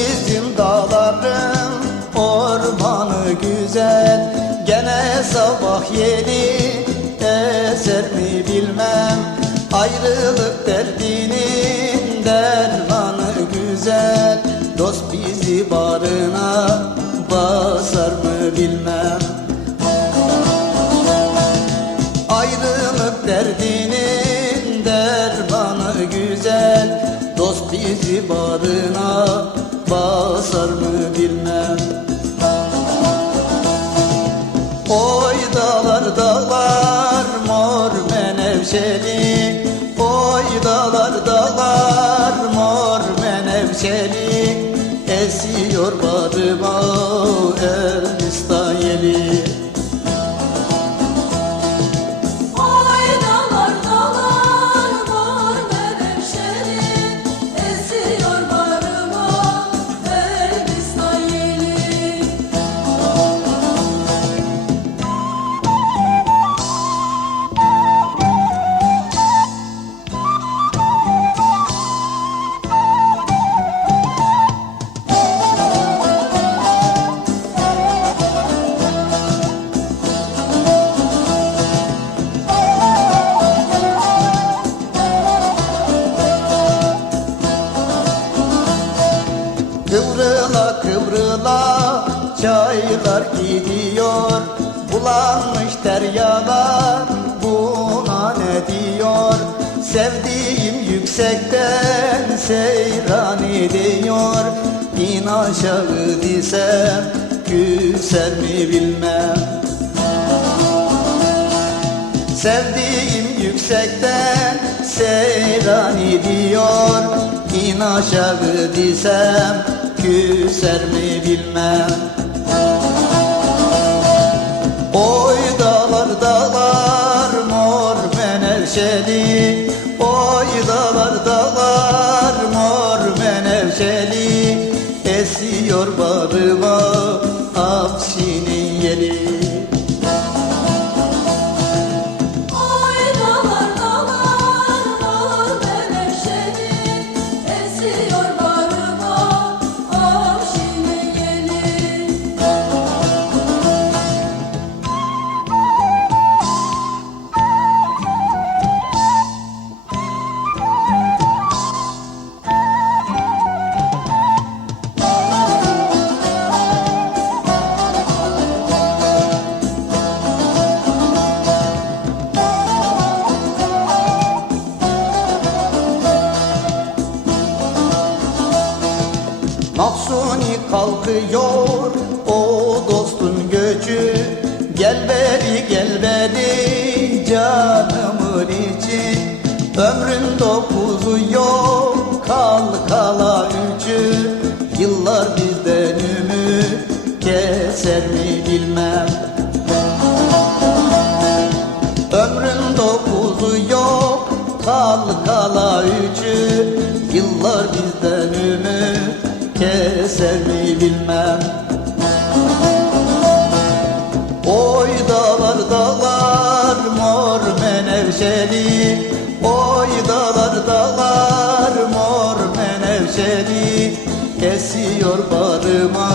bizim dağların ormanı güzel. Gene sabah yedi eser mi bilmem. Ayrılık derdinin dermanı güzel. Dost bizi barına basar mı bilmem. Ayrılık derdinin dermanı güzel. Dost bizi barına Oy dağlar dağlar mor menevşeli. Oy dağlar dağlar mor menevşeli. Esiyor bağrıma Elbistan Bulanmış deryalar buna ne diyor? Sevdiğim yüksekten seyran ediyor. İn aşağı disem küser mi bilmem. Sevdiğim yüksekten seyran ediyor. İn aşağı disem küser mi bilmem menevşeli Oy dağlar dağlar mor menevşeli Esiyor bağrıma kalkıyor o dostun göçü. Gel beri gel beri canımın için Ömrün dokuzu yok kal kala üçü. Yıllar bizden ümit keser mi bilmem. Ömrün dokuzu yok kal kala üçü. Yıllar bizden ümit keser mi bilmem. Oy dağlar dağlar mor menevşeli. Oy dağlar dağlar mor menevşeli. Esiyor bağrıma